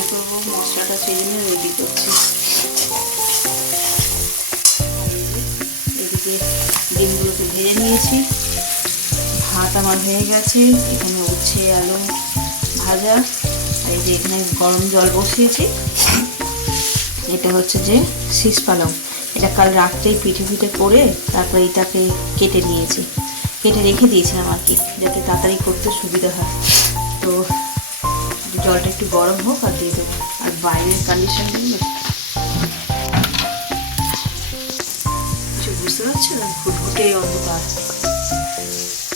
Fry করবো মশলাটা, সেই জন্য রেডি করছি। এদিকে ডিমগুলোকে ভেজে নিয়েছি, ভাত আমার হয়ে গেছে। এখানে উচ্ছে আলু ভাজা, আর এই যে এখানে গরম জল বসিয়েছি। এটা হচ্ছে যে শীষ পালং, এটা কাল রাত্রেই পিঠে পিঠে করে তারপরে এটাকে কেটে নিয়েছি, কেটে রেখে দিয়েছিলাম আর কি, যাতে তাড়াতাড়ি করতে সুবিধা হয়। তো জলটা একটু গরম হোক আর দিয়ে দেবো। আর বাইরের কন্ডিশন কিছু বুঝতে পারছো, ঘুটঘুটে অন্ধকার।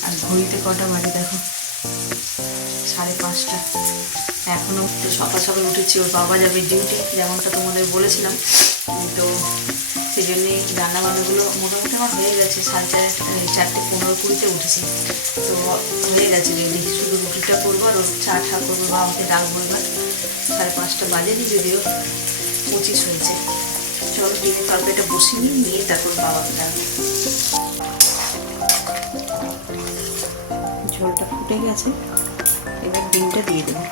আর ঘড়িতে কটা বাজে দেখো, 5:30। এখনও তো সকাল সকাল উঠেছি, ওর বাবা যাবে ডিউটি, যেমনটা তোমাদের বলেছিলাম। তো সেই জন্যেই রান্নাবান্নাগুলো মোটামুটি আমার হয়ে গেছে। 4:15-20 উঠেছি, তো হয়ে গেছে রেডি। শুধু রুটিটা করবো আর ওর চা করবো, বা আমাকে ডাকবো। এবার 5:30 বাজেনি, যদিও 25 হয়েছে। চলো ডিমের তরকারিটা বসিয়ে নিয়ে তারপর বাবাকে ডাকবো। ঝোলটা ফুটে গেছে, এবার ডিমটা দিয়ে দেবো।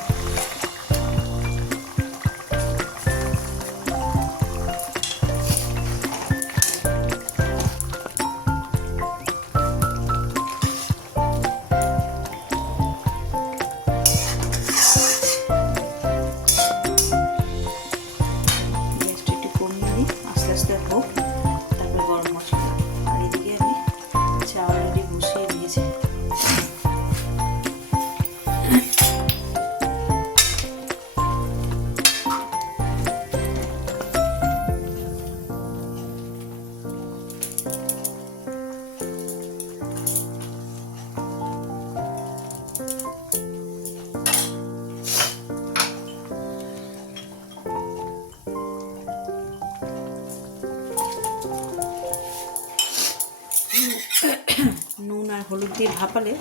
নুন আর হলুদ দিয়ে ভাপালে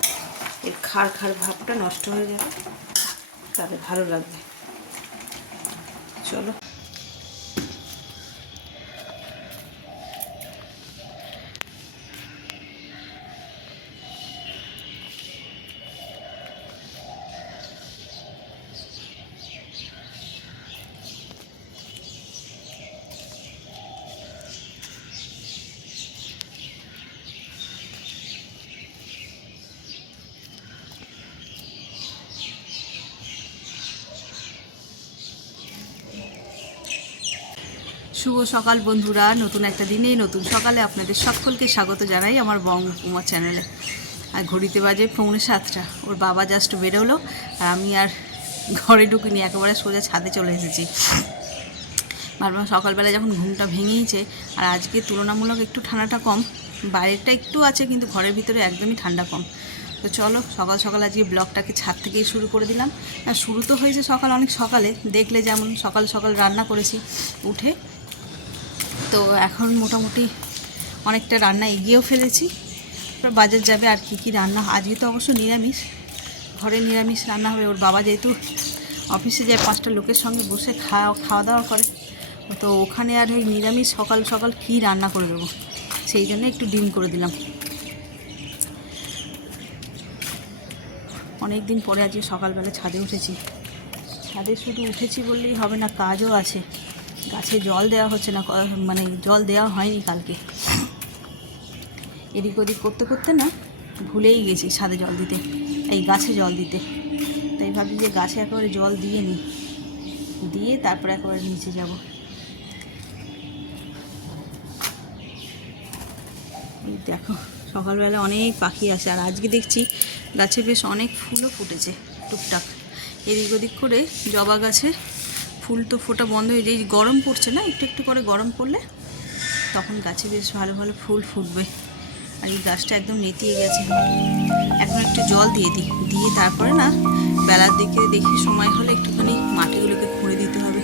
এর খাড় ভাবটা নষ্ট হয়ে যাবে, তাহলে ভালো লাগবে। চলো শুভ সকাল বন্ধুরা, নতুন একটা দিনে নতুন সকালে আপনাদের সকলকে স্বাগত জানাই আমার বঙ্গকুমার চ্যানেলে। আর ঘড়িতে বাজে 7:45। ওর বাবা জাস্ট বেরোলো, আর আমি আর ঘরে ঢুকিনি, একেবারে সোজা ছাদে চলে এসেছি। ভাবলাম সকালবেলা যখন ঘুমটা ভেঙেইছে, আর আজকে তুলনামূলক একটু ঠান্ডাটা কম, বাইরেটা একটু আছে কিন্তু ঘরের ভিতরে একদমই ঠান্ডা কম। তো চলো সকাল সকাল আজকে ব্লগটাকে ছাদ থেকেই শুরু করে দিলাম। আর শুরু তো হয়েছে সকাল অনেক সকালে, দেখলে যেমন সকাল সকাল রান্না করেছি উঠে। তো এখন মোটামুটি অনেকটা রান্না এগিয়েও ফেলেছি, বাজার যাবে। আর কি রান্না আজকে তো অবশ্য নিরামিষ, ঘরে নিরামিষ রান্না হবে। ওর বাবা যেহেতু অফিসে যায়, 5টা লোকের সঙ্গে বসে খাওয়া দাওয়া করে, তো ওখানে আর ওই নিরামিষ সকাল সকাল কী রান্না করে দেবো, সেই জন্য একটু ডিম করে দিলাম। অনেক দিন পরে আজকে সকালবেলা ছাদে উঠেছি। ছাদে শুধু উঠেছি বললেই হবে না, কাজও আছে। গাছে জল দেওয়া হচ্ছে না, মানে জল দেওয়া হয়নি কালকে। এদিক ওদিক করতে করতে না ভুলেই গেছি ছাদে জল দিতে, এই গাছে জল দিতে। তাই ভাবছি যে গাছে একেবারে জল দিয়ে তারপরে একেবারে নিচে যাব। এই দেখো সকালবেলা অনেক পাখি আসে, আর আজকে দেখছি গাছে বেশ অনেক ফুলও ফুটেছে টুকটাক। এদিক ওদিক করে জবা গাছে ফুল তো ফোটা বন্ধ হয়ে যায়, গরম পড়ছে না, একটু একটু করে গরম পড়লে তখন গাছে বেশ ভালো ভালো ফুল ফুটবে। আর এই গাছটা একদম নেতিয়ে গেছে, এখন একটু জল দিয়ে তারপরে না বেলার দিকে দেখি সময় হলে একটুখানি মাটিগুলোকে খুঁড়ে দিতে হবে।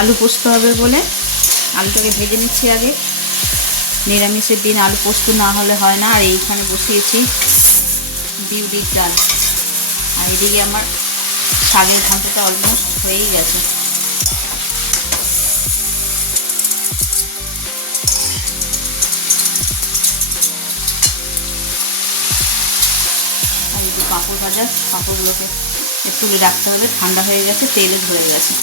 আলু পোস্ত হবে বলে আলুটাকে ভেজে নিচ্ছি আগে। নিরামিষের দিন আলু পোস্ত না হলে হয় না। আর এইখানে বসিয়েছি বিউলির ডাল। আর এদিকে আমার শাকের ঘাঁটাটা অলমোস্ট হয়েই গেছে। আর এই যে পাঁপড় ভাজা, পাঁপড়গুলোকে তুলে রাখতে হবে, ঠান্ডা হয়ে গেছে, তেলে ধরে গেছে।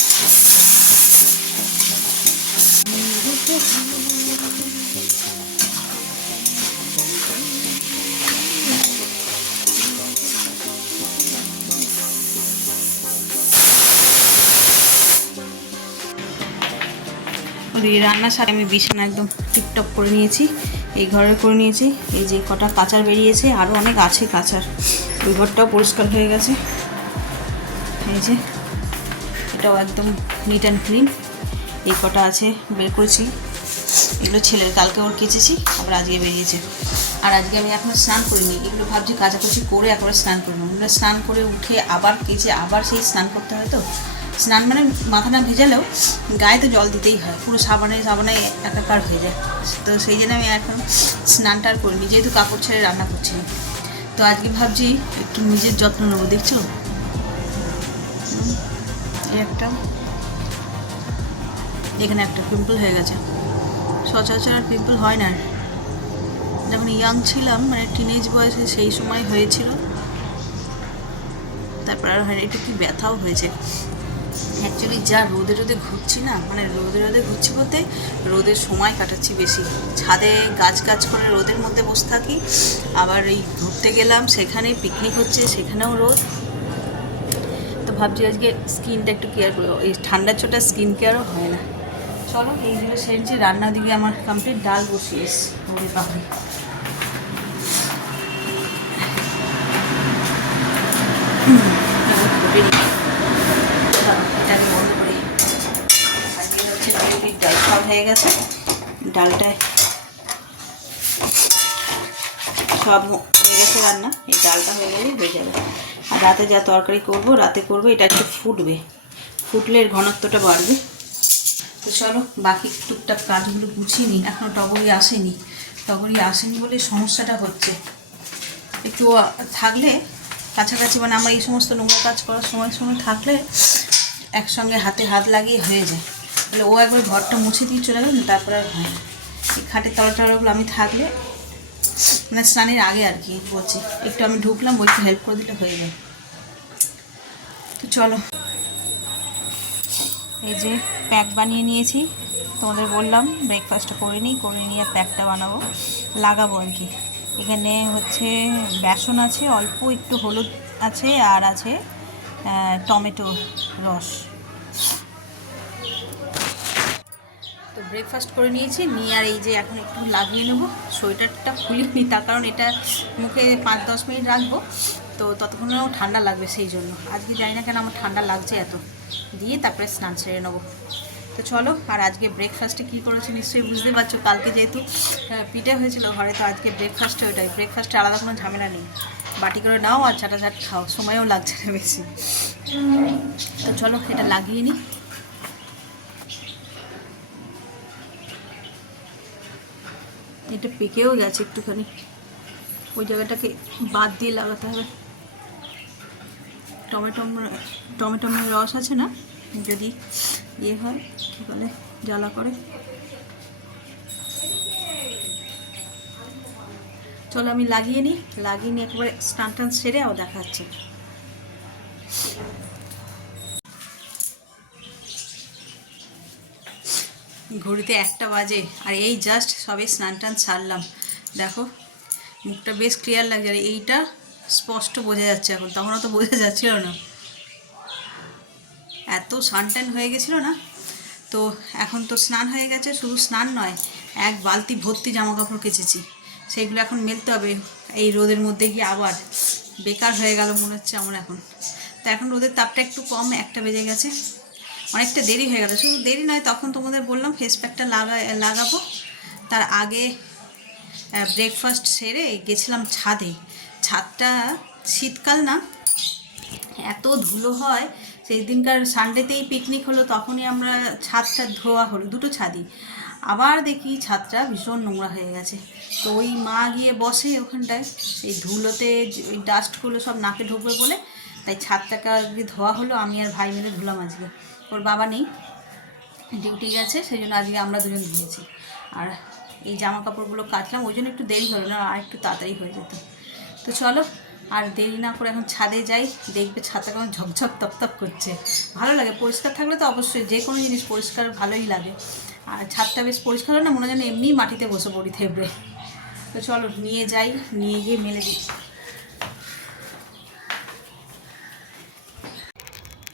ওদিকে রান্নার সাথে আমি বিছানা একদম টিপটপ করে নিয়েছি, এই ঘরে করে নিয়েছি। এই যে কটা কাচার বেরিয়েছে, আরও অনেক আছে কাচার। ওই ঘরটাও পরিষ্কার হয়ে গেছে। এই যে এটাও একদম নিট অ্যান্ড ক্লিন। এই কটা আছে বের করেছি, এগুলো ছেলের, কালকে ওর কেচেছি, আবার আজকে বেরিয়েছে। আর আজকে আমি এখনও স্নান করিনি, এগুলো ভাবছি কাচাকুচি করে একবারে স্নান করবো। স্নান করে উঠে আবার কেচে আবার সেই স্নান করতে হয়। তো স্নান মানে মাথাটা ভেজালেও গায়ে তো জল দিতেই হয়, পুরো সাবানে একাকার হয়ে যায়। তো সেই জন্য আমি এখন স্নানটা আর করিনি, যেহেতু কাপড় ছেড়ে রান্না করছি। তো আজকে ভাবছি একটু নিজের যত্ন নেবো। দেখছো একটা, এখানে একটা পিম্পল হয়ে গেছে। সচরাচর আর পিম্পল হয় না, যখন ইয়াং ছিলাম মানে টিনেজ বয়সে সেই সময় হয়েছিল, তারপর আর হয় না। একটু কি ব্যথাও হয়েছে অ্যাকচুয়ালি। যা রোদে রোদে ঘুরছি না, মানে রোদে রোদে ঘুরছি বলতে রোদের সময় কাটাচ্ছি বেশি। ছাদে গাছ করে রোদের মধ্যে বসে থাকি, আবার এই ঘুরতে গেলাম, সেখানে পিকনিক হচ্ছে, সেখানেও রোদ। তো ভাবছি আজকে স্কিনটা একটু কেয়ার করবো, এই ঠান্ডার ছোটা স্কিন কেয়ারও হয় না। চলো এইগুলো সেরেছি। রান্নার দিকে আমার কমপ্লিট, ডাল বসিয়েস ওরে পাখি। বন্ধ করি। আজকে হচ্ছে বিউলির ডাল, সব হয়ে গেছে। ডালটায় সব হয়ে গেছে রান্না, এই ডালটা হয়ে গেলে হয়ে যাবে। আর রাতে যা তরকারি করবো রাতে করবো, এটা একটু ফুটবে, ফুটলে এর ঘনত্বটা বাড়বে। তো চলো বাকি টুকটাক কাজগুলো গুছিয়ে নিই। এখনও টগরি আসেনি বলে সমস্যাটা হচ্ছে। একটু থাকলে কাছাকাছি, মানে আমার এই সমস্ত নোংরা কাজ করার সময় থাকলে একসঙ্গে হাতে হাত লাগিয়ে হয়ে যায়। তাহলে ও একবার ঘরটা মুছে দিয়ে চলে গেল, তারপরে আর হয় না। এই খাটের তলাগুলো আমি থাকলে, মানে স্নানের আগে আর কি বলছি, একটু আমি ঢুকলাম, ওই একটু হেল্প করে দিলে হয়ে যায়। তো চলো, এই যে প্যাক বানিয়ে নিয়েছি, তোমাদের বললাম ব্রেকফাস্টটা করে নিয়ে প্যাকটা বানাবো, লাগাবো আর কি। এখানে হচ্ছে বেসন আছে, অল্প একটু হলুদ আছে, আর আছে টমেটো রস। তো ব্রেকফাস্ট করে নিয়েছি, নিয়ে আর এই যে এখন একটু লাগিয়ে নেবো। সোয়েটারটা খুলিনি, তার কারণ এটা মুখে 5-10 মিনিট রাখবো, তো ততক্ষণেও ঠান্ডা লাগবে, সেই জন্য। আজকে জানি না কেন আমার ঠান্ডা লাগছে এত, দিয়ে তারপরে স্নান সেরে নেবো। তো চলো, আর আজকে ব্রেকফাস্টে কী করেছি নিশ্চয়ই বুঝতে পারছো। কালকে যেহেতু পিঠে হয়েছিল ঘরে, তো আজকে ব্রেকফাস্টে ওইটাই। ব্রেকফাস্টে আলাদা কোনো ঝামেলা নেই, বাটি করে নাও আর চাটাচাট খাও, সময়ও লাগছে না বেশি। তো চলো এটা লাগিয়ে নিই। এটা পেকেও গেছে একটুখানি, ওই জায়গাটাকে বাদ দিয়ে লাগাতে হবে। টমেটোর রস আছে না, যদি ইয়ে হয় কী বলে, জ্বালা করে। চলো আমি লাগিয়ে নিই একেবারে স্নান সেরে আবার দেখা হচ্ছে। ঘড়িতে 1টা বাজে, আর এই জাস্ট সবে স্নান ছাড়লাম। দেখো মুখটা বেশ ক্লিয়ার লাগছে, আর এইটা স্পষ্ট বোঝা যাচ্ছে এখন, তখন অত বোঝা যাচ্ছিল না, এত সানট্যান হয়ে গেছিলো না। তো এখন তো স্নান হয়ে গেছে, শুধু স্নান নয়, 1 বালতি ভর্তি জামাকাপড় কেচেছি, সেগুলো এখন মেলতে হবে এই রোদের মধ্যে গিয়ে। আবার বেকার হয়ে গেল মনে হচ্ছে আমার এখন। তো এখন রোদের তাপটা একটু কম, 1টা বেজে গেছে, অনেকটা দেরি হয়ে গেল। শুধু দেরি নয়, তখন তোমাদের বললাম ফেস প্যাকটা লাগাবো, তার আগে ব্রেকফাস্ট সেরে গেছিলাম ছাদে। ছাদটা শীতকাল না, এত ধুলো হয়, সেই দিনকার সানডেতেই পিকনিক হলো, তখনই আমরা ছাদটা ধোয়া হলো, দুটো ছাদই। আবার দেখি ছাদটা ভীষণ নোংরা হয়ে গেছে। তো ওই মা গিয়ে বসে ওখানটায়, এই ধুলোতে ওই ডাস্টগুলো সব নাকে ঢুকবে বলে, তাই ছাদটাকে আজকে ধোয়া হলো। আমি আর ভাই মিলে ধুলাম আজকে। ওর বাবা নেই, ডিউটি গেছে, সেই জন্য আজকে আমরা দুজন ধুয়েছি। আর এই জামা কাপড়গুলো কাচলাম, ওই জন্য একটু দেরি হলো, না আর একটু তাড়াতাড়ি হয়ে যেত। তো চলো আর দেরি না করে এখন ছাদে যাই। দেখবে ছাদটা কেমন ঝকঝক তপতপ করছে, ভালো লাগে। পরিষ্কার থাকলে তো অবশ্যই যে কোনো জিনিস পরিষ্কার ভালোই লাগে। আর ছাদটা বেশ পরিষ্কার হলে না মনে হয় যেন এমনিই মাটিতে বসে পড়ি থেবড়ে। তো চলো নিয়ে যাই, নিয়ে গিয়ে মেলে দিই।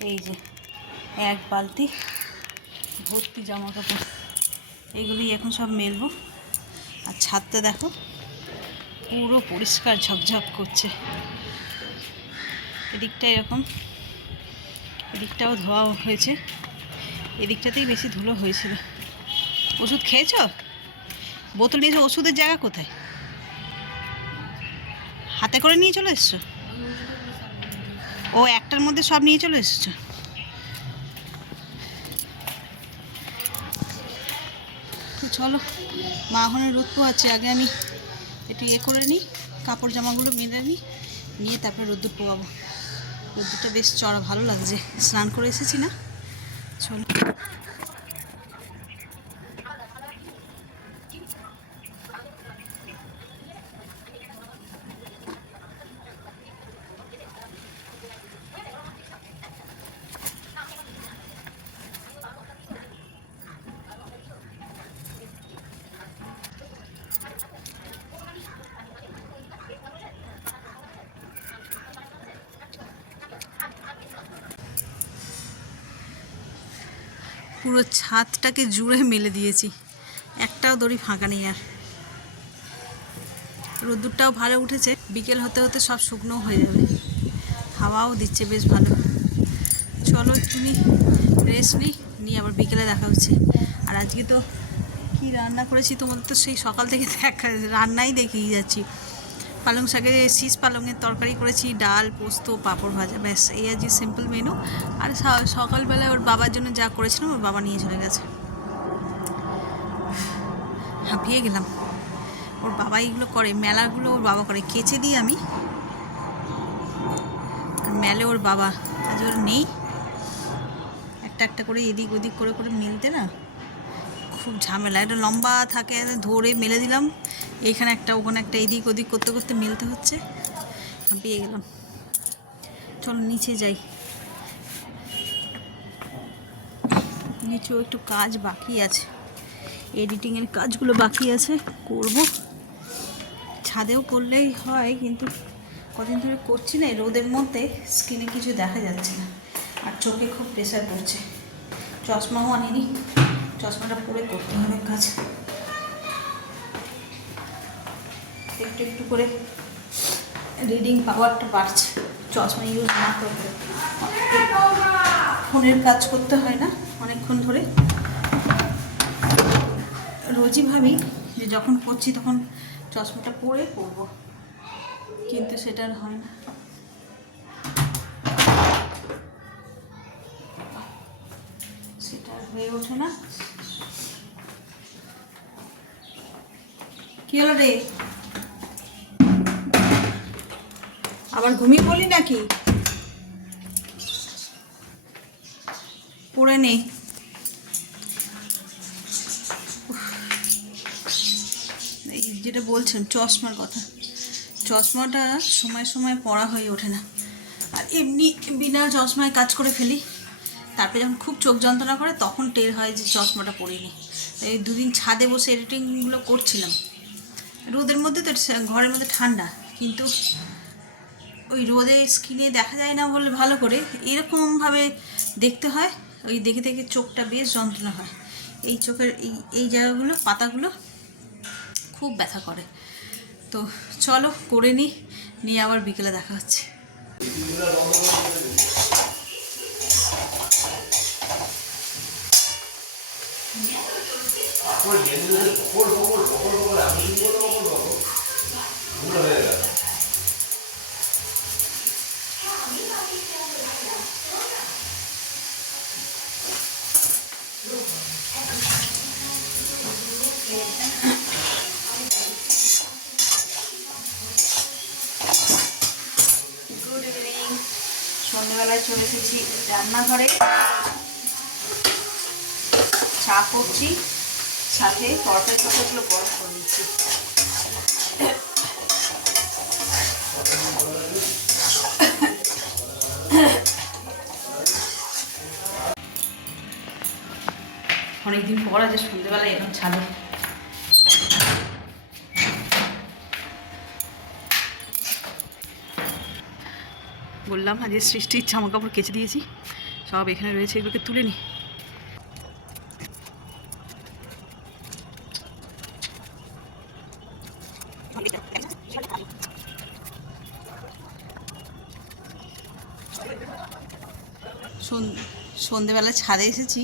এই যে এক বালতি ভর্তি জামা কাপড়, এইগুলি এখন সব মেলবো। আর ছাদটা দেখো পুরো পরিষ্কার ঝকঝক করছে। এদিকটা এরকম, এদিকটাও ধোয়া হয়েছে, এদিকটাতেই বেশি ধুলো হয়েছিল। ওষুধ খেয়েছ? বোতল নিয়েছো, ওষুধের জায়গা কোথায়? হাতে করে নিয়ে চলে এসছো? ও একটার মধ্যে সব নিয়ে চলে এসেছো? চলো মা ওখানে রোদ পোয়াচ্ছে, আগে আমি একটু করে নিই, কাপড় জামাগুলো মেলে নিই, নিয়ে তারপরে রোদ্দুর পোয়াবো। রোদ্দুরটা বেশ চড়া ভালো লাগছে, স্নান করে এসেছি না। চলো পুরো ছাদটাকে জুড়ে মেলে দিয়েছি, একটাও দড়ি ফাঁকা নেই। আর রোদ্দুরটাও ভালো উঠেছে, বিকেল হতে হতে সব শুকনো হয়ে যাবে, হাওয়াও দিচ্ছে বেশ ভালো। চলো একটুখানি রেস্ট নিয়ে আবার বিকেলে দেখা হচ্ছে। আর আজকে তো কী রান্না করেছি তোমাদের তো সেই সকাল থেকে দেখা, রান্নাই দেখিয়ে যাচ্ছি। পালং শাকের শীষ পালংয়ের তরকারি করেছি, ডাল, পোস্ত, পাঁপড় ভাজা, ব্যাস এই আজকে সিম্পল মেনু। আর সকালবেলায় ওর বাবার জন্য যা করেছিলাম ওর বাবা নিয়ে চলে গেছে। হাঁপিয়ে গেলাম। ওর বাবা এইগুলো করে, মেলাগুলো ওর বাবা করে, কেচে দিই আমি, আর মেলে ওর বাবা। আজ ওর নেই, একটা একটা করে এদিক ওদিক করে করে মেলতে না খুব ঝামেলা। এটা লম্বা থাকে, ধরে মেলে দিলাম, এইখানে একটা ওখানে একটা, এদিক ওদিক করতে করতে মেলতে হচ্ছে। হাঁপিয়ে গেলাম। চলো নিচে যাই, নিচেও একটু কাজ বাকি আছে, এডিটিংয়ের কাজগুলো বাকি আছে, করব। ছাদেও করলেই হয়, কিন্তু কদিন ধরে করছি না, রোদের মধ্যে স্কিনে কিছু দেখা যাচ্ছে না, আর চোখে খুব প্রেশার পড়ছে। চশমাও আনিনি, চশমাটা পরে করতে হবে কাজ। একটু একটু করে রিডিং পাওয়ারটা বাড়ছে, চশমা ইউজ না করলে। ফোনের কাজ করতে হয় না অনেকক্ষণ ধরে। রোজই ভাবি যে যখন করছি তখন চশমাটা পরে করবো, কিন্তু সেটা আর হয় না। সেটা হয়ে ওঠে না। কি হলো রে, আবার ঘুমিয়ে পড়লি নাকি? পড়ে নে। এই যেটা বলছেন চশমার কথা, চশমাটা সময় সময় পড়া হয়ে ওঠে না, আর এমনি বিনা চশমায় কাজ করে ফেলি। তারপরে যখন খুব চোখ যন্ত্রণা করে তখন টের হয় যে চশমাটা পরিনি। এই দুদিন ছাদে বসে এডিটিংগুলো করছিলাম, রোদের মধ্যে তো, ঘরের মধ্যে ঠান্ডা, কিন্তু ওই রোদে স্কিনে দেখা যায় না বলে ভালো করে এরকমভাবে দেখতে হয়। ওই দেখে দেখে চোখটা বেশ যন্ত্রণা হয়, এই চোখের এই জায়গাগুলো, পাতাগুলো খুব ব্যথা করে। তো চলো করে নিয়ে আবার বিকেলে দেখা হচ্ছে। চলে এসেছি রান্নাঘরে, চা করছি, সাথে তরকারি টরকারিগুলো গরম করে নিচ্ছি। অনেকদিন পর আজ সন্ধ্যেবেলায় এরকম ছাদে বললাম আজকে সৃষ্টির জামা কাপড় কেচে দিয়েছি, সব এখানে রয়েছে, এগুলোকে তুলে নি। সন্ধেবেলা ছাদে এসেছি,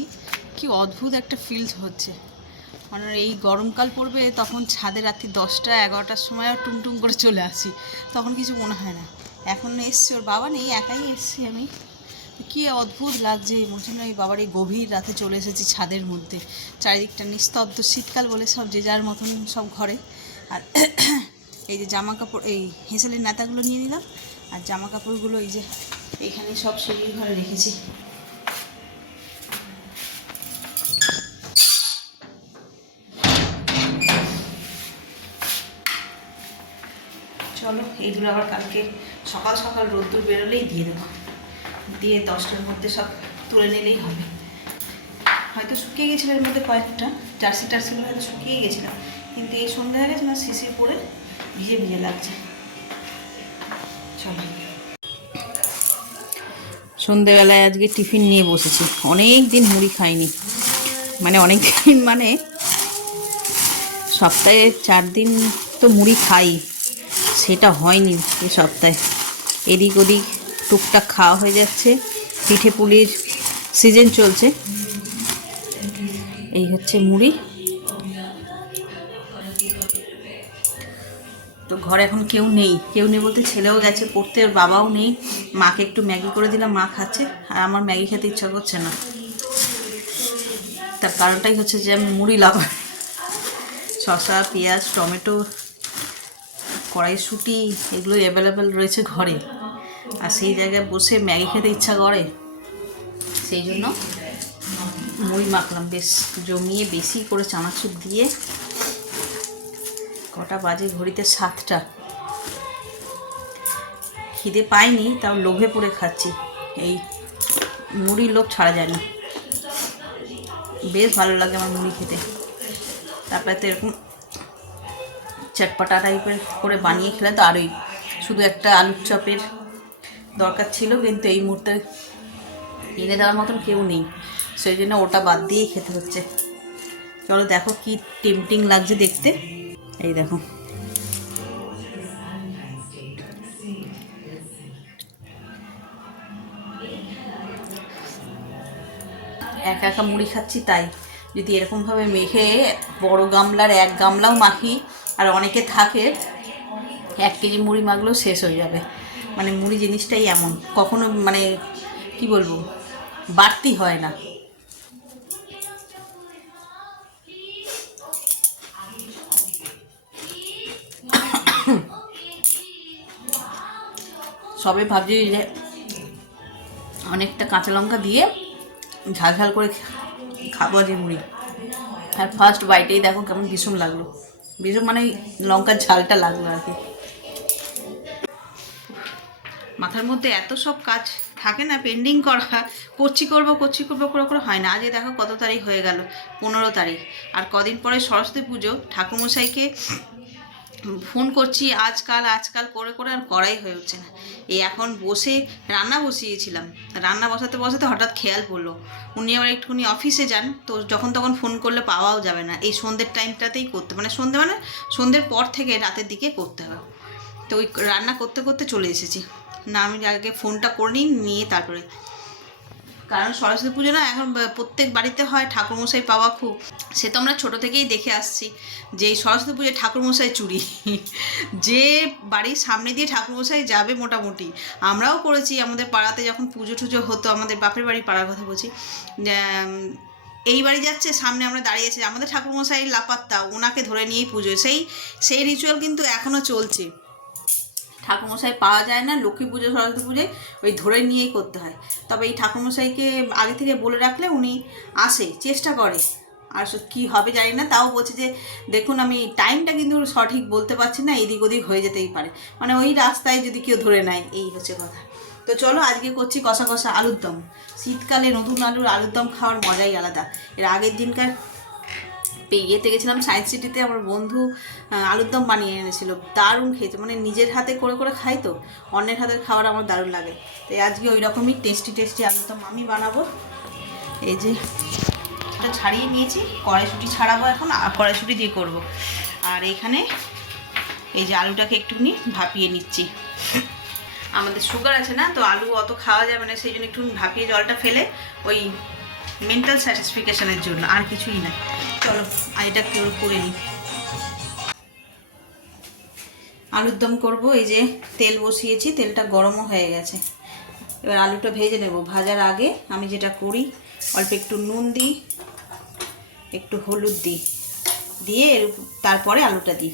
কি অদ্ভুত একটা ফিল হচ্ছে। মানে এই গরমকাল পড়বে তখন ছাদে রাত্রি 10টা 11টার সময় টুমটুম করে চলে আসি, তখন কিছু মনে হয় না। এখন এসছি, ওর বাবা নেই, একাই এসছি আমি, কী অদ্ভুত লাগছে। মনে হয় এই বাবার এই গভীর রাতে চলে এসেছি ছাদের মধ্যে, চারিদিকটা নিস্তব্ধ, শীতকাল বলে সব যে যার মতন সব ঘরে। আর এই যে জামা কাপড়, এই হেঁসেলের নেতাগুলো নিয়ে নিলাম, আর জামা কাপড়গুলো এই যে এইখানে সব সিঁড়ির ঘরে রেখেছি। চলো এইগুলো আবার কালকে সকাল সকাল রোদ্দুর বেরোলেই দিয়ে দেবো, দিয়ে 10টার মধ্যে সব তুলে নিলেই হবে। হয়তো শুকিয়ে গেছিলো এর মধ্যে কয়েকটা জার্সি টার্সিগুলো হয়তো শুকিয়ে গেছিলো, কিন্তু এই সন্ধ্যা হয়ে গেছে না, শিশির পরে ভিজে ভিজে লাগছে। চলো সন্ধ্যেবেলায় আজকে টিফিন নিয়ে বসেছি, অনেক দিন মুড়ি খাইনি, মানে অনেক দিন মানে সপ্তাহে 4 দিন তো মুড়ি খাই, সেটা হয়নি এ সপ্তাহে। এদিক ওদিক টুকটাক খাওয়া হয়ে যাচ্ছে, পিঠে পুলির সিজন চলছে। এই হচ্ছে মুড়ি। তো ঘরে এখন কেউ নেই বলতে ছেলেও গেছে পড়তে, ওর বাবাও নেই। মাকে একটু ম্যাগি করে দিলাম, মা খাচ্ছে, আর আমার ম্যাগি খেতে ইচ্ছা করছে না। তার কারণটাই হচ্ছে যে আমি মুড়ি লাগাই, শসা, পেঁয়াজ, টমেটো, কড়াইশুঁটি এগুলো অ্যাভেলেবেল রয়েছে ঘরে, আর সেই জায়গায় বসে ম্যাগি খেতে ইচ্ছা করে, সেই জন্য মুড়ি মাখলাম বেশ জমিয়ে, বেশি করে চানাচুর দিয়ে। কটা বাজে ঘড়িতে 7টা, খিদে পাইনি, তাও লোভে পড়ে খাচ্ছি। এই মুড়ির লোভ ছাড়া যায় না, বেশ ভালো লাগে আমার মুড়ি খেতে। তারপরে তো এরকম চটপটা টাইপের করে বানিয়ে খেলে তো আরোই। শুধু একটা আলুর চপের দরকার ছিল, কিন্তু এই মুহূর্তে এনে দেওয়ার মতন কেউ নেই, সেই জন্য ওটা বাদ দিয়েই খেতে হচ্ছে। চলো দেখো কি টেম্পটিং লাগছে দেখতে, এই দেখো। একা একা মুড়ি খাচ্ছি, তাই যদি এরকমভাবে মেখে বড় গামলার 1 গামলাও মাখি, আর অনেকে থাকে 1 কেজি মুড়ি মাখলেও শেষ হয়ে যাবে। মানে মুড়ি জিনিসটাই এমন, কখনো মানে কি বলবো, বাড়তি হয় না। সবে ভাবছি যে অনেকটা কাঁচা লঙ্কা দিয়ে ঝাল ঝাল করে খাবো যে মুড়ি, আর ফার্স্ট বাইটেই দেখো কেমন ভীষণ লাগলো, ভীষণ মানে লঙ্কার ঝালটা লাগলো আর কি। মাথার মধ্যে এত সব কাজ থাকে না পেন্ডিং করা, করছি করবো করে করে হয় না। আজকে দেখো কত তারিখ হয়ে গেল, 15 তারিখ, আর কদিন পরে সরস্বতী পুজো। ঠাকুরমশাইকে ফোন করছি আজকাল করে করে আর করাই হয়ে উঠছে না। এই এখন বসে রান্না বসিয়েছিলাম, রান্না বসাতে হঠাৎ খেয়াল পড়লো উনি আবার একটুখানি অফিসে যান, তো যখন তখন ফোন করলে পাওয়াও যাবে না। এই সন্ধ্যের টাইমটাতেই করতে, মানে সন্ধ্যের পর থেকে রাতের দিকে করতে হবে। তো ওই রান্না করতে করতে চলে এসেছি, না আমি আগে ফোনটা করে নিয়ে তারপরে, কারণ সরস্বতী পুজো না এখন প্রত্যেক বাড়িতে হয়, ঠাকুরমশাই পাওয়া খুব, সে তো আমরা ছোটো থেকেই দেখে আসছি যে এই সরস্বতী পুজোয় ঠাকুরমশাই চুরি, যে বাড়ির সামনে দিয়ে ঠাকুরমশাই যাবে মোটামুটি, আমরাও করেছি আমাদের পাড়াতে যখন পুজো টুজো হতো, আমাদের বাপের বাড়ি পাড়ার কথা বলছি, এই বাড়ি যাচ্ছে সামনে আমরা দাঁড়িয়েছি, আমাদের ঠাকুরমশাই লাপাত্তা, ওনাকে ধরে নিয়েই পুজো, সেই রিচুয়াল কিন্তু এখনও চলছে। ঠাকুরমশাই পাওয়া যায় না, লক্ষ্মী পুজো সরস্বতী পুজোয় ওই ধরে নিয়েই করতে হয়। তবে এই ঠাকুরমশাইকে আগে থেকে বলে রাখলে উনি আসে, চেষ্টা করে। আর কী হবে জানি না, তাও বলছে যে দেখুন আমি টাইমটা কিন্তু সঠিক বলতে পারছি না, এদিক ওদিক হয়ে যেতেই পারে, মানে ওই রাস্তায় যদি কেউ ধরে নেয়, এই হচ্ছে কথা। তো চলো আজকে করছি কষা কষা আলুর দম। শীতকালে নতুন আলুর দম খাওয়ার মজাই আলাদা। এর আগের দিনকার ইয়েতে গেছিলাম সায়েন্স সিটিতে, আমার বন্ধু আলুর দম বানিয়ে এনেছিল, দারুণ খেয়েছে। মানে নিজের হাতে করে করে খাই তো, অন্যের হাতের খাবার আমার দারুণ লাগে। তাই আজকে ওই রকমই টেস্টি টেস্টি আলুর দম আমি বানাবো। এই যে ছাড়িয়ে নিয়েছি, কড়াইশুঁটি ছাড়াবো এখন, আর কড়াইশুঁটি দিয়ে করব। আর এখানে এই যে আলুটাকে একটুখানি ভাপিয়ে নিচ্ছি। আমাদের সুগার আছে না, তো আলু অত খাওয়া যাবে না, সেই জন্য একটু ভাপিয়ে জলটা ফেলে ওই মেন্টাল স্যাটিসফিকেশনের জন্য, আর কিছুই না। চলো আর এটা কেউ করে নিই। আলুর দম করবো। এই যে তেল বসিয়েছি, তেলটা গরমও হয়ে গেছে। এবার আলুটা ভেজে নেব। ভাজার আগে আমি যেটা করি, অল্প একটু নুন দিই, একটু হলুদ দিই, দিয়ে তারপরে আলুটা দিই।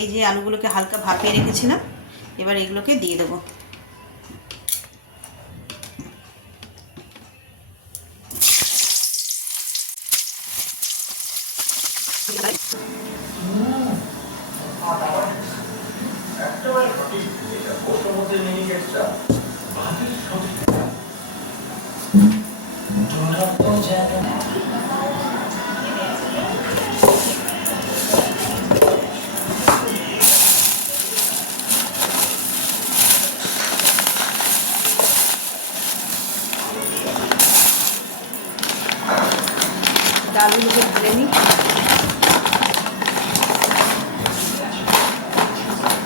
এই যে আলুগুলোকে হালকা ভাপিয়ে রেখেছিলাম, এবার এগুলোকে দিয়ে দেবো। আলুগুলোকে ঢেলে নিই।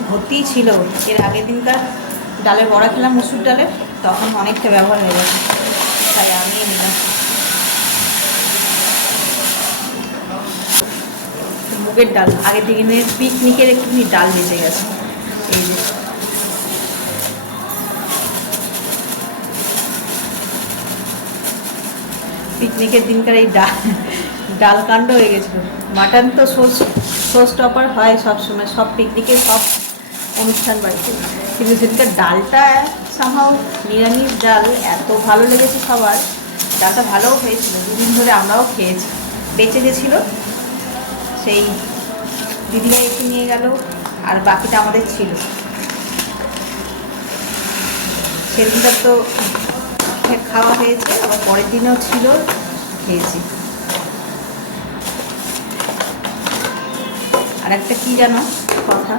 ভর্তিই ছিল। এর আগের দিনকার ডালের বড়া খেলাম, মুসুর ডালের, তখন অনেকটা ব্যবহার হয়ে গেছে, তাই আমি নিলাম। মুগের ডাল, আগের দিনের পিকনিকের একটুখানি ডাল বেঁচে গেছে। এই যে পিকনিকের দিনকার এই ডাল কাণ্ড হয়ে গেছিলো। মাটন তো শো স্টপার হয় সবসময়, সব পিকনিকে, সব অনুষ্ঠান বাড়িতে, কিন্তু সেদিনকার ডালটা সামহাও নিরামিষ ডাল এত ভালো লেগেছে সবার। ডালটা ভালোও হয়েছিল, দুদিন ধরে আমরাও খেয়েছি। বেঁচে গেছিলো, সেই দিদিরা একটু নিয়ে গেল, আর বাকিটা আমাদের ছিল। সেদিনটা তো খাওয়া হয়েছে, আবার পরের দিনেও ছিল, খেয়েছি। আর একটা কী জানো কথা,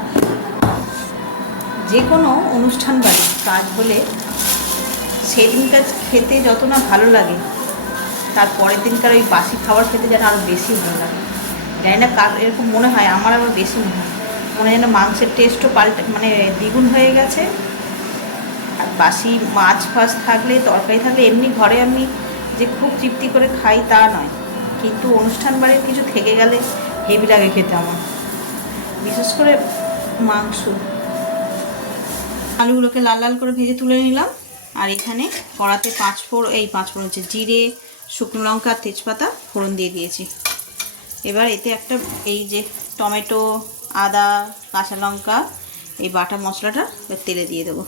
যে কোনো অনুষ্ঠান বাড়ি কাজ হলে সেদিনকার খেতে যত না ভালো লাগে, তার পরের দিনকার ওই বাসি খাবার খেতে যেন আরও বেশি ভালো লাগে। জানি না কার এরকম মনে হয়, আমার আরও বেশি মনে হয়, মনে হয় যেন মাংসের টেস্টও মানে দ্বিগুণ হয়ে গেছে। আর বাসি মাছ ফাছ থাকলে, তরকারি থাকলে, এমনি ঘরে আমি যে খুব তৃপ্তি করে খাই তা নয়, কিন্তু অনুষ্ঠান বাড়ির কিছু থেকে গেলে হেভি লাগে খেতে আমার, বিশেষ করে মাংস। আলুগুলোকে লাল লাল করে ভেজে তুলে নিলাম। আর এখানে কড়াতে পাঁচফোড়ন হচ্ছে জিরে, শুকনো লঙ্কা, তেজপাতা ফোড়ন দিয়ে দিয়েছি। এবার এতে একটা এই যে টমেটো, আদা, কাঁচা লঙ্কা, এই বাটা মশলাটা তেলে দিয়ে দেবো।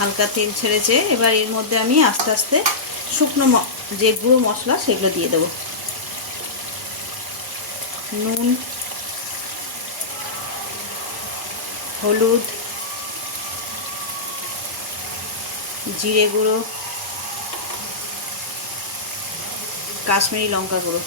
হালকা তেল ছেড়েছে, এবার এর মধ্যে আমি আস্তে আস্তে শুকনো যে গুঁড়ো মশলা সেগুলো দিয়ে দেবো। নুন, হলুদ, জিরে গুঁড়ো, কাশ্মীরি লঙ্কা গুঁড়ো,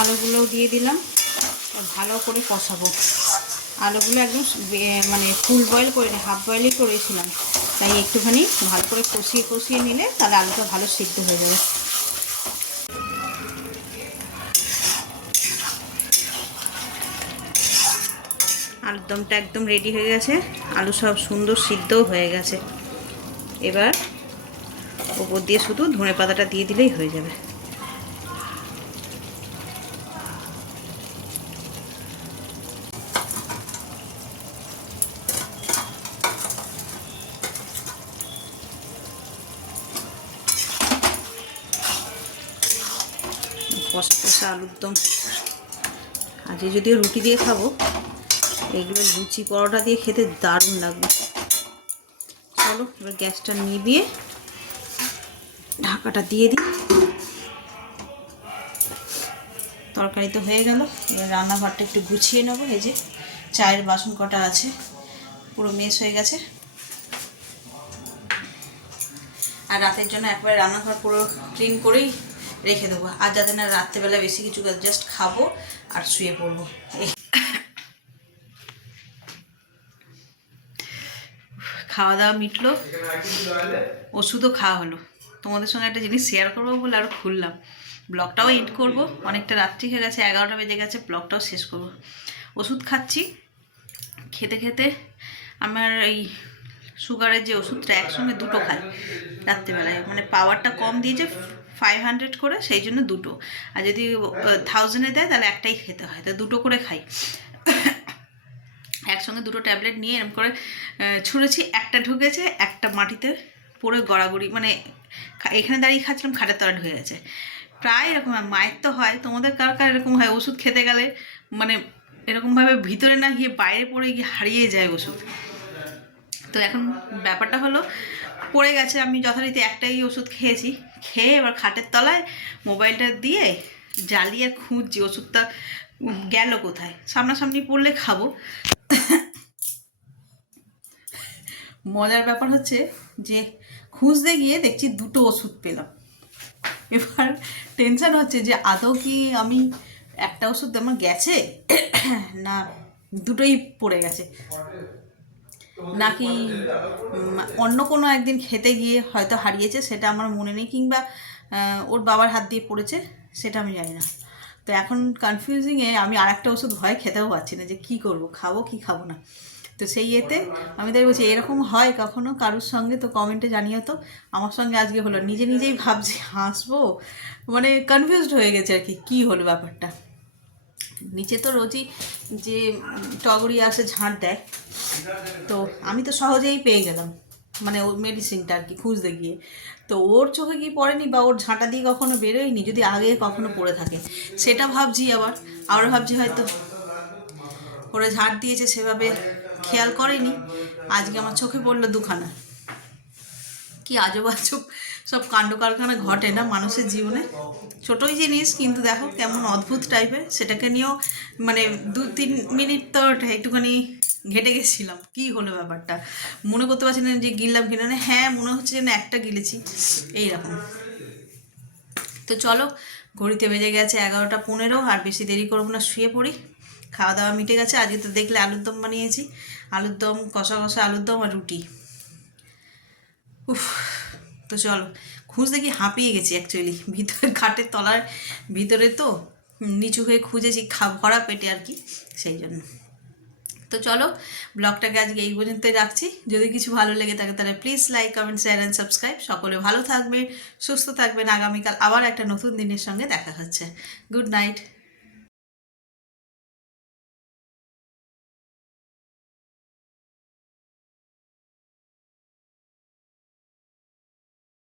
আলুগুলোও দিয়ে দিলাম, ভালো করে কষাবো। আলুগুলো একদম মানে ফুল বয়েল করে না, হাফ বয়েলই করেছিলাম, তাই একটুখানি ভালো করে কষিয়ে নিলে তাহলে আলুটা ভালো সিদ্ধ হয়ে যাবে। আলুর দমটা একদম রেডি হয়ে গেছে, আলু সব সুন্দর সিদ্ধও হয়ে গেছে। এবার ওপর দিয়ে শুধু ধনেপাতাটা দিয়ে দিলেই হয়ে যাবে। কষা কষা আলুর দম, আজকে যদিও রুটি দিয়ে খাবো, এগুলো লুচি পরোটা দিয়ে খেতে দারুণ লাগবে। চলো এবার গ্যাসটা নিভিয়ে ঢাকাটা দিয়ে দিই। তরকারি তো হয়ে গেল, এবার রান্নাঘরটা একটু গুছিয়ে নেবো। এই যে চায়ের বাসন কটা আছে, পুরো মেস হয়ে গেছে। আর রাতের জন্য একবারে রান্নাঘর পুরো ক্লিন করেই রেখে দেবো, আর যাতে না রাত্রেবেলা বেশি কিছু, জাস্ট খাবো আর শুয়ে পড়বো। এই খাওয়া দাওয়া মিটলো, ওষুধও খাওয়া হলো। তোমাদের সঙ্গে একটা জিনিস শেয়ার করবো বলে আরও খুললাম। ব্লগটাও এডিট করবো, অনেকটা রাত্রি হয়ে গেছে, 11টা বেজে গেছে, ব্লগটাও শেষ করবো। ওষুধ খাচ্ছি, খেতে খেতে আমার এই সুগারের যে ওষুধটা একসঙ্গে দুটো খাই রাত্রিবেলায়, মানে পাওয়ারটা কম দিয়েছে 500 করে, সেই জন্য দুটো। আর যদি 1000-এ দেয় তাহলে একটাই খেতে হয়, তো দুটো করে খাই। একসঙ্গে দুটো ট্যাবলেট নিয়ে এরকম করে ছুঁড়েছি, একটা ঢুকেছে, একটা মাটিতে পড়ে গড়াগড়ি, মানে এখানে দাঁড়িয়ে খাচ্ছিলাম, খাটের তলা ঢুকে গেছে। প্রায় এরকম মায়ের তো হয়, তোমাদের কার কার এরকম হয় ওষুধ খেতে গেলে মানে এরকমভাবে ভিতরে না গিয়ে বাইরে পড়ে গিয়ে হারিয়ে যায় ওষুধ? তো এখন ব্যাপারটা হলো, পড়ে গেছে, আমি যথারীতি একটাই ওষুধ খেয়েছি, খেয়ে এবার খাটের তলায় মোবাইলটা দিয়ে জ্বালিয়ে খুঁজছি ওষুধটা গেল কোথায়। সামনাসামনি পড়লে খাবো। মজার ব্যাপার হচ্ছে যে খুঁজতে গিয়ে দেখছি দুটো ওষুধ পেলাম। এবার টেনশন হচ্ছে যে আদৌ কি আমি একটা ওষুধ আমার গেছে না দুটোই পড়ে গেছে, নাকি অন্য কোনো একদিন খেতে গিয়ে হয়তো হারিয়েছে, সেটা আমার মনে নেই, কিংবা ওর বাবার হাত দিয়ে পড়েছে, সেটা আমি জানি না। তো এখন কনফিউজিংয়ে আমি আর একটা ওষুধ ভয় খেতেও পারছি না, যে কী করবো, খাবো কি খাবো না। তো সেই ইয়েতে আমি তাই বলছি, এরকম হয় কখনো কারোর সঙ্গে? তো কমেন্টে জানিও তো। আমার সঙ্গে আজকে হলো, নিজেই ভাবছি হাসবো, মানে কনফিউজড হয়ে গেছে আর কি, কী হলো ব্যাপারটা। নিচে তো রোজই যে টগরি আসে ঝাঁট দেয়, তো আমি তো সহজেই পেয়ে গেলাম, মানে ওর মেডিসিনটা আর কি খুঁজতে গিয়ে। তো ওর চোখে কি পড়েনি বা ওর ঝাঁটা দিয়ে কখনো বেরোয়নি, যদি আগে কখনো পড়ে থাকে সেটা ভাবছি। আবার ভাবছি হয়তো ওরা ঝাঁট দিয়েছে, সেভাবে খেয়াল করেনি, আজকে আমার চোখে পড়লো দুখানা। কি আজব আজব সব কাণ্ড কারখানা ঘটে না মানুষের জীবনে, ছোটোই জিনিস কিন্তু দেখো কেমন অদ্ভুত টাইপের। সেটাকে নিয়েও মানে 2-3 মিনিট তো একটুখানি ঘেটে গেছিলাম, কি হলো ব্যাপারটা মনে করতে পারছি না, যে গিললাম কিনা না, হ্যাঁ মনে হচ্ছে যে না একটা গিলেছি এইরকম। তো চলো, ঘড়িতে বেজে গেছে 11টা 15, আর বেশি দেরি করবো না, শুয়ে পড়ি। খাওয়া দাওয়া মিটে গেছে, আজকে তো দেখলে আলুর দম বানিয়েছি, আলুর দম, কষা কষা আলুর দম আর রুটি। উফ, তো চলো, খুঁজতে গিয়ে হাঁপিয়ে গেছি অ্যাকচুয়ালি, ভিতরে খাটের তলার ভিতরে তো নিচু হয়ে খুঁজেছি, ভরা পেটে আর কি, সেই জন্য। তো চলো, ব্লগটাকে আজকে এই পর্যন্তই রাখছি। যদি কিছু ভালো লেগে থাকে তাহলে please like, comment, share and subscribe. সকলে ভালো থাকবে, সুস্থ থাকবেন। আগামীকাল আবার একটা নতুন দিনের সঙ্গে দেখা হচ্ছে। Good night.